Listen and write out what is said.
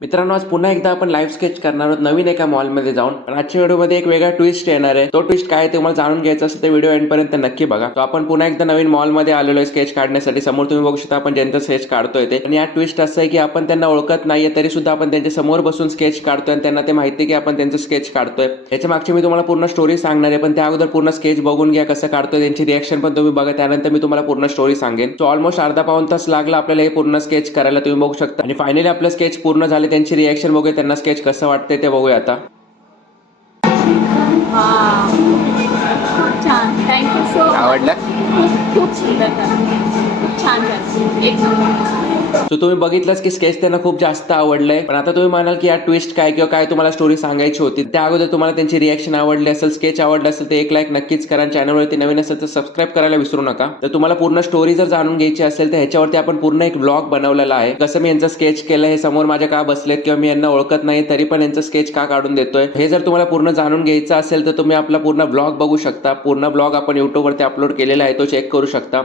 मित्रांनो, आज पुन्हा एकदा आपण लाईव्ह स्केच करणार आहोत नवीन एका मॉलमध्ये जाऊन. पण आजच्या व्हिडिओमध्ये एक वेगळा ट्विस्ट येणार आहे. तो ट्विस्ट काय आहे ते तुम्हाला जाणून घ्यायचं असेल तर व्हिडिओ एंडपर्यंत नक्की बघा. तो आपण पुन्हा एकदा नवीन मॉलमध्ये आलेलो आहे स्केच काढण्यासाठी. समोर तुम्ही बघू शकता आपण ज्यांचं स्केच काढतोय ते. आणि या ट्विस्ट असं आहे की आपण त्यांना ओळखत नाहीये तरी सुद्धा आपण त्यांच्या समोर बसून स्केच काढतोय आणि त्यांना ते माहिती आहे की आपण त्यांचं स्केच काढतोय. याच्या मागची मी तुम्हाला पूर्ण स्टोरी सांगणार आहे, पण त्या अगोदर पूर्ण स्केच बघून घ्या कसं काढतोय, त्यांची रिएक्शन पण तुम्ही बघा. त्यानंतर मी तुम्हाला पूर्ण स्टोरी सांगेन. सो ऑलमोस्ट अर्धा पाऊण तास लागला आपल्याला हे पूर्ण स्केच करायला, तुम्ही बघू शकता. आणि फायनली आपलं स्केच पूर्ण झाले. त्यांची रिएक्शन बघूया, त्यांना स्केच कसं वाटतंय ते बघूया आता. वाव, खूप छान. Thank you so much. आवडलं? खूप सुंदर झालं. खूप छान झालं. एक नंबर. सो तुम्ही बघितलंच की स्केच त्यांना खूप जास्त आवडलंय. पण आता तुम्ही म्हणाल की या ट्विस्ट काय किंवा काय तुम्हाला स्टोरी सांगायची होती. त्या अगोदर तुम्हाला त्यांची रिएक्शन आवडली असेल, स्केच आवडलं असेल तर एक लाईक नक्कीच करा. चॅनलवरती नवीन असेल तर सबस्क्राईब करायला विसरू नका. तर तुम्हाला पूर्ण स्टोरी जर जाणून घ्यायची असेल तर ह्याच्यावरती आपण पूर्ण एक व्लॉग बनवलेला आहे. कसं मी यांचं स्केच केलं, हे समोर माझ्या का बसलेत किंवा मी यांना ओळखत नाही तरी पण यांचं स्केच का काढून देतोय, हे जर तुम्हाला पूर्ण जाणून घ्यायचं असेल तर तुम्ही आपला पूर्ण व्लॉग बघू शकता. पूर्ण व्लॉग आपण युट्यूबवरती अपलोड केलेला आहे, तो चेक करू शकता.